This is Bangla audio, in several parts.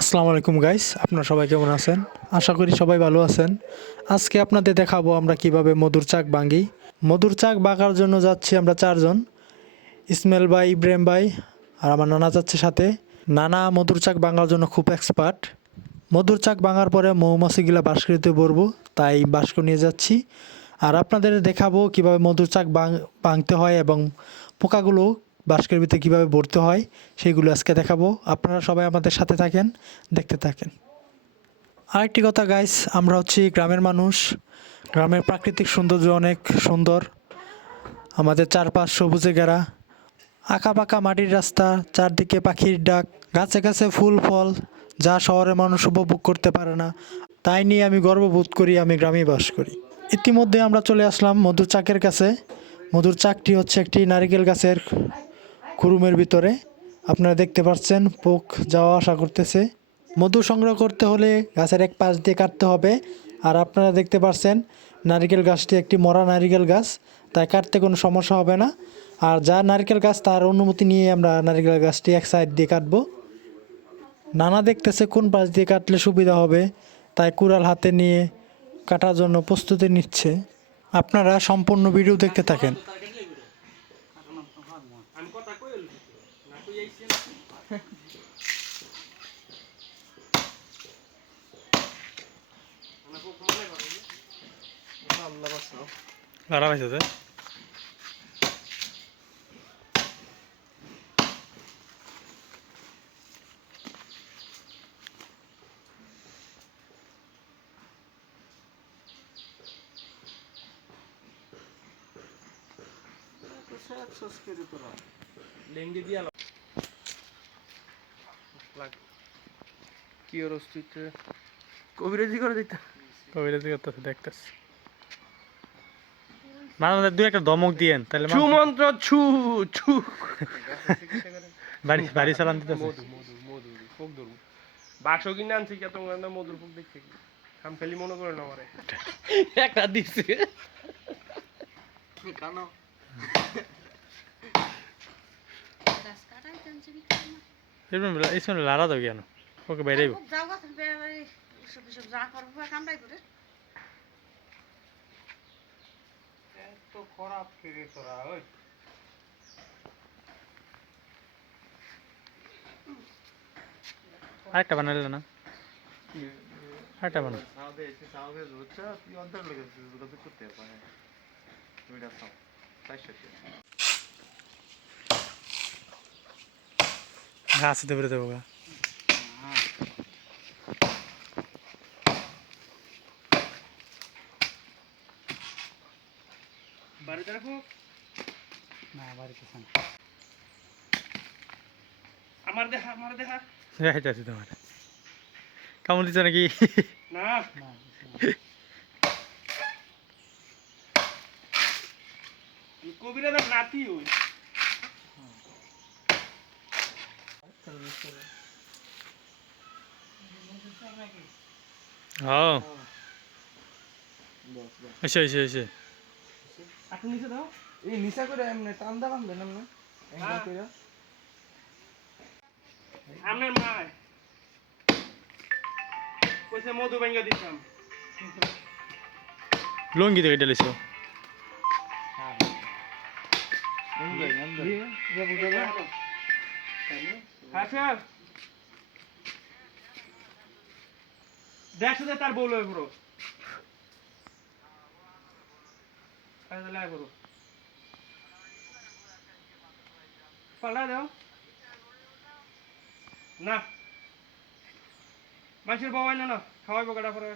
আসসালামু আলাইকুম গাইস, আপনারা সবাই কেমন আছেন? আশা করি সবাই ভালো আছেন। আজকে আপনাদের দেখাবো আমরা কিভাবে মধুর চাক ভাঙি। মধুর চাক ভাঙার জন্য যাচ্ছি আমরা চারজন, ইসমাইল ভাই, ইব্রাহিম ভাই আর আমার নানা যাচ্ছে সাথে। নানা মধুর চাক ভাঙার জন্য খুব এক্সপার্ট। মধুর চাক ভাঙার পরে মৌমাছিগুলা বাঁশকুড়িতে ভরবো, তাই বাঁশকো নিয়ে যাচ্ছি। আর আপনাদের দেখাবো কিভাবে মধুর চাক ভাঙতে হয় এবং পোকাগুলো বাঁশকের ভিতরে কীভাবে ভরতে হয় সেইগুলো আজকে দেখাবো। আপনারা সবাই আমাদের সাথে থাকেন, দেখতে থাকেন। আরেকটি কথা গাইস, আমরা হচ্ছি গ্রামের মানুষ। গ্রামের প্রাকৃতিক সৌন্দর্য অনেক সুন্দর। আমাদের চারপাশ সবুজে ঘেরা, আঁকা বাঁকা মাটির রাস্তা, চারদিকে পাখির ডাক, গাছে গাছে ফুল ফল, যা শহরের মানুষ উপভোগ করতে পারে না। তাই নিয়ে আমি গর্ববোধ করি আমি গ্রামে বাস করি। ইতিমধ্যে আমরা চলে আসলাম মধুর চাকের কাছে। মধুর চাকটি হচ্ছে একটি নারিকেল গাছের কুরুমের ভিতরে। আপনারা দেখতে পাচ্ছেন পোক যাওয়া আসা করতেছে। মধু সংগ্রহ করতে হলে গাছের এক পাশ দিয়ে কাটতে হবে। আর আপনারা দেখতে পাচ্ছেন নারিকেল গাছটি একটি মরা নারিকেল গাছ, তাই কাটতে কোনো সমস্যা হবে না। আর যার নারকেল গাছ তার অনুমতি নিয়ে আমরা নারকেল গাছটি এক সাইড দিয়ে কাটবো। নানা দেখতেছে কোন পাশ দিয়ে কাটলে সুবিধা হবে, তাই কুড়াল হাতে নিয়ে কাটার জন্য প্রস্তুতি নিচ্ছে। আপনারা সম্পূর্ণ ভিডিও দেখতে থাকেন। কি ওর অস্তিত্ব কবিরাজি করে দিত কবিরাজি করতেছে, দেখতেছে। মাঝে মাঝে দুই একটা ধমক দিয়েন, তাহলে ছু মন্ত্র ছু ছু বাড়ি বাড়ি চালান দিতেছে। মধু মধু মধু ফোক ধরবো বাক্স কিনে আনছি কত না মধুর ফোক দেখছে কি খাম খালি মনে করে না আমারে একটা দিছে কানো এইসব লারা দাও কেন? ওকে বাইরেই তো খারাপ করে তোরা ওই আরেকটা বানালে না? আরেকটা বানাও। গাছ দেবে দেবো গা। বাড়িতে রাখো না বাড়িতে না, আমার দেখা যাইতেছি তোমার। কামড় দিচ্ছে নাকি? না কবিরাজার নাতি ওই হ্যাঁ, এসে এসে এসে এখন নিচে দাও এই নিচা করে এমনি টান দা বাঁধবেন এমনি এঙ্গেল করে আপনার মায় কইছে মধু ভেঙ্গা দিতাম লুঙ্গি থেকে ডেলিছো। স্যার দেখছো যে তার বউ লয়ে পুরো পাল্টা দাও না মাছের বউ আইনা না খাওয়াইবো কাটা পরে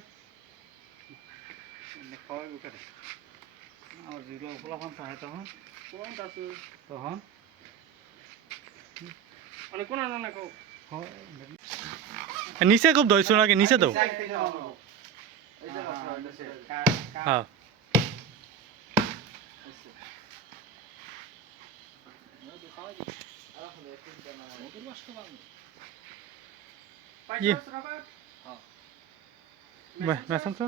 খাওয়াইবো কাটা আমার যেগুলো ফলাফল চায় তখন কোন আছে তখন মানে কোন না না খাও নিচে খুব ধরছো নাকি? নিচে দাও। হ্যাঁ, মেশান তো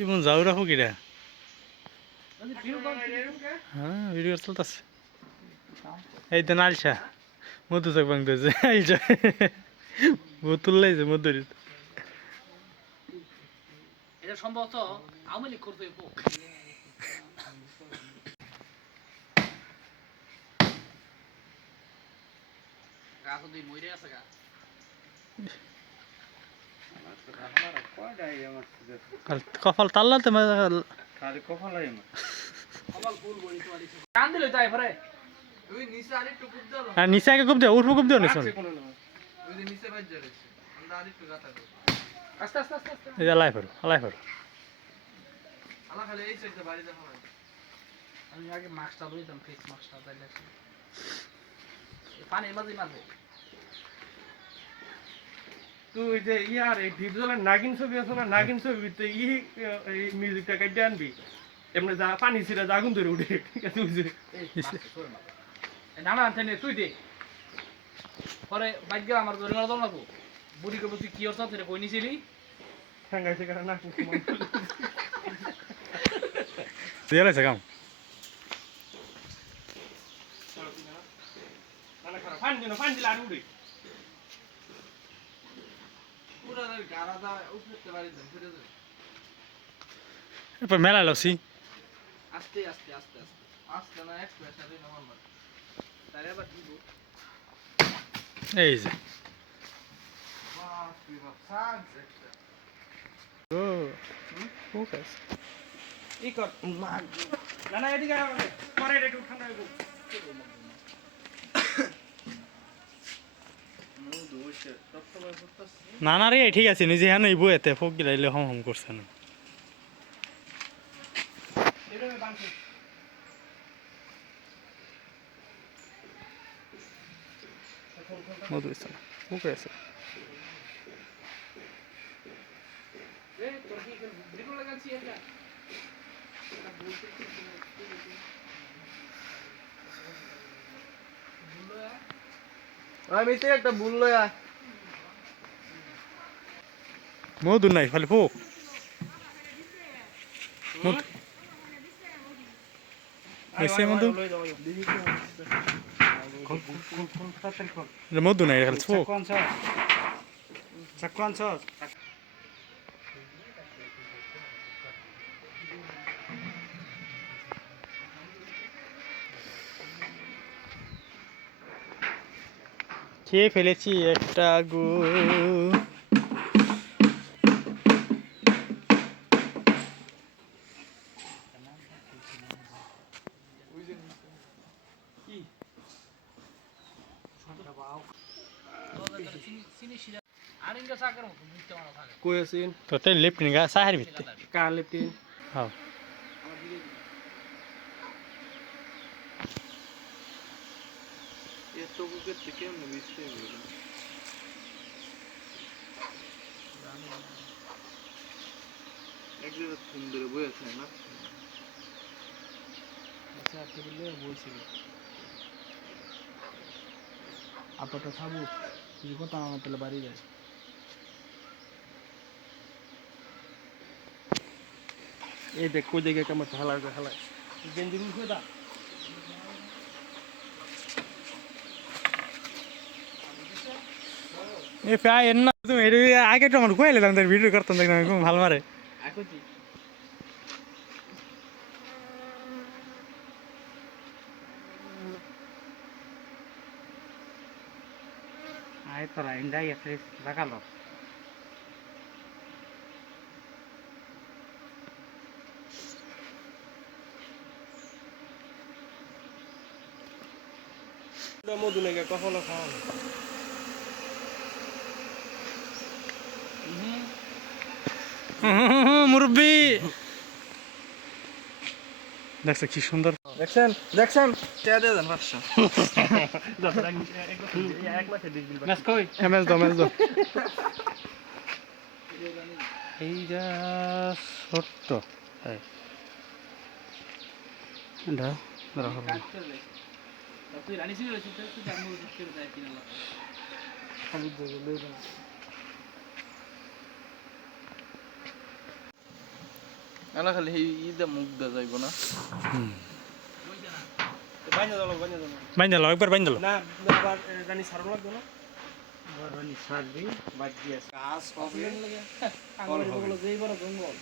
ইমন যাও রাখো কিরা। হ্যাঁ, ভিডিও চলতেছে। এই তো নালসা মধু চাক ভাঙতেছে। বোতল লাইছে মধুর এটা সম্ভবত আওয়ামী লীগ করতে হইব। গাছ দুই মরে আছে গা। কপাল তাল্লাতে কপাল ফুল বড়ি তো আলিছে। কান দিলে তাই পরে। ওই নিচে আরেকটু কুপ দাও হ্যাঁ নিচে আগে খুব দেও উর্ফ খুব দেও নিচে আছে কোনো না ওই যে নিচে বাজ যাচ্ছে আমরা আরেকটু গাতা দেব আস্তে আস্তে আস্তে আস্তে এই আলাই ফেরো আলা খালি এই সাইডে বাড়ি দেখা হয় আমি আগে মাস্কটা লইতাম ফেস মাস্কটা তাইলে পানির মাঝে মাঝে তুই যে ইয়ার এই ডিপজলের নাগিন ছবি আছে না নাগিন ছবিতে এই মিউজিকটা কাটে আনবি এমনি যা পানি ছিঁড়ে যা আগুন ধরে উঠে ঠিক আছে বুঝলি না না আনতে তুই দে পরে বাইক আমার ধরে মারা দাও না গো বুড়ি কে তুই কি অর্থ আছে কই নিছিলি ঠাঙ্গাইছে কারণ না দিয়ে লাইছে কাম না খারাপ ফান দিলে আর উঠে পুরা গারাদা উপরে বাড়ি দেন ফিরে যাবে এরপর মেলা লসি আস্তে আস্তে আস্তে আস্তে আস্তে না এক প্রেসারে না আমার তারে আবার দিব এই যে বাহ তুই বাপ সাজ একটা ও ফোকাস ই কর না না এদিকে আয় আমাকে পরে এটা একটু ঠান্ডা হইব মু দোষে সবসময় করতেছি না না রে ঠিক আছে নিজে হ্যাঁ এই বইতে ফোক গিলাইলে হম হম করছে না এটা বাংছে মধু আছে ওকে আছে এ তোর কি ব্রিকল লাগাচ্ছি এটা আমি তো একটা ভুল লয়া মধু নাই খালি ফোক মধু এসে মধু মধু নাই খালি ফোক খেয়ে ফেলেছি একটা গো চিনি শিরা আর ইংরেজ আকার মতো বুঝতে মারা থাকে কই আছেন তো তাই লেফটিন গা সাহের ভিতরে কার লেফটিন হ্যাঁ আমার দিকে এত বুকে থেকে আমি বিস্তে গেল এক জায়গা সুন্দর বই আছে না আচ্ছা টেবিলে বইছিল আপাতত খাবো তুই কথা আমার তাহলে বাড়ি যায় এই দেখ কই জায়গায় কেমন হালাই গেঞ্জি রুল কই দা এ প্রায় এর না তুমি আগে তো আমার কইলে তাদের ভিডিও করতাম দেখলাম খুব ভালো মারে একই আয় তোরা ইন্ডাই এসে লাগালো মধু নেই কখনো খাওয়া মুরব্বি দেখছো কি সুন্দর দেখছেন দেখছেন টিয়া দিয়ে দেন 500 এক মাসে দিল ম্যাচ কই এমএস দাও এইটা ছোট্ট এই এটা রাখো তুই রানি ছিল তুই জানবো দেখতে যায় কিনা আমি দিয়ে লই দেন আলা খালি এই ইদা মুখ দা যাইব না বাইনা দাও বাইন্দা লো একবার বাইন্দা লো না আবার জানি সারো লাগবে না যেই বড় জঙ্গল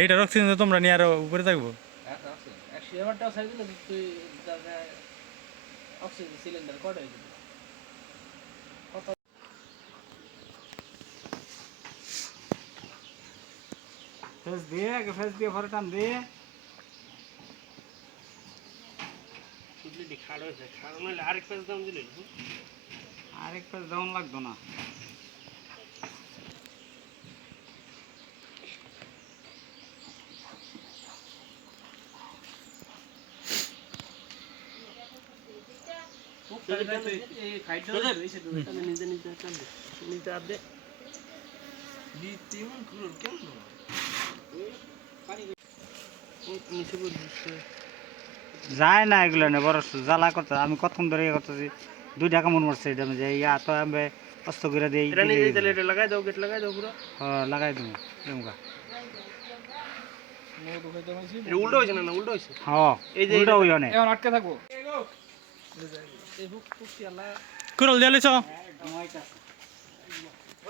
এইটা অক্সিজেন তোমরা নিয়ে আরো উপরে থাকবো। এবারটাও সাইজ দিলে তুই অক্সিজেন সিলিন্ডার কটা হয়েছিল ফেস দিয়ে আগে ফেস দিয়ে ভরে টান দিয়ে খাড় হয়েছে খাড় নাহলে আরেক পেজ দাম দিলেন আরেক ফেস ডাউন লাগতো না। এই খাইটা হয়েছে নিজে নিজে টানবে নিজে আদে লিথিয়াম ক্লোর কেমন নিচে বলছে যায় না এগুলো না বড় জ্বালা করতে আমি কতক্ষণ ধরে ইয়ে করতেছি 2 টাকা মন মরছে এটা যে ইয়া তো আমি কষ্ট করে দিই এটা নিজে তাহলে এটা লাগাই দাও গেট লাগাই দাও পুরো লাগাই দেবো দেবো এটা উল্টো হয়েছে না উল্টো হয়েছে হ্যাঁ এই যে উল্টা হইও না এখন আটকে থাকবো এই হুক টুকি আল্লাহ কুরল দিয়ে লইছ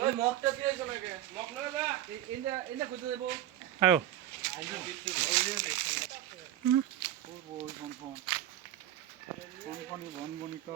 ওই মগটা দিয়েছো নাকি মক না দা এইটা এইটা কইতে দেবো আয়ো ফোন ফোন ফোন ফোন বন বনি তো